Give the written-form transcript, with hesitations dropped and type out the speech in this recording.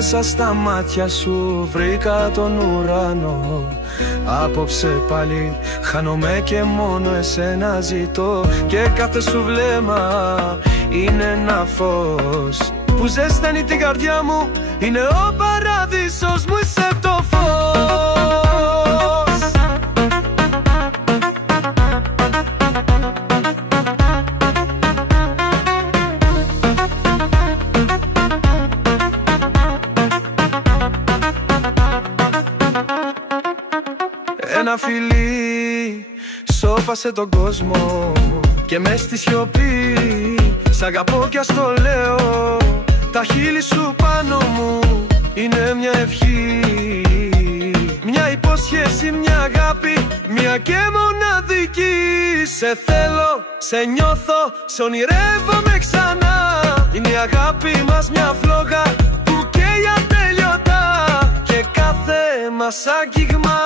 Μέσα στα μάτια σου βρήκα τον ουρανό. Απόψε πάλι χάνομαι και μόνο εσένα ζητώ. Και κάθε σου βλέμμα είναι ένα φως που ζεσταίνει την καρδιά μου. Είναι ο παράδεισος μου, είσαι το φως. Ένα φιλί σώπασε τον κόσμο και μες στη σιωπή σ' αγαπώ κι ας το λέω. Τα χείλη σου πάνω μου είναι μια ευχή, μια υπόσχεση, μια αγάπη, μια και μοναδική. Σε θέλω, σε νιώθω, σε ονειρεύομαι ξανά. Είναι η αγάπη μας μια φλόγα που καίει ατέλειωτα και κάθε μας άγγιγμα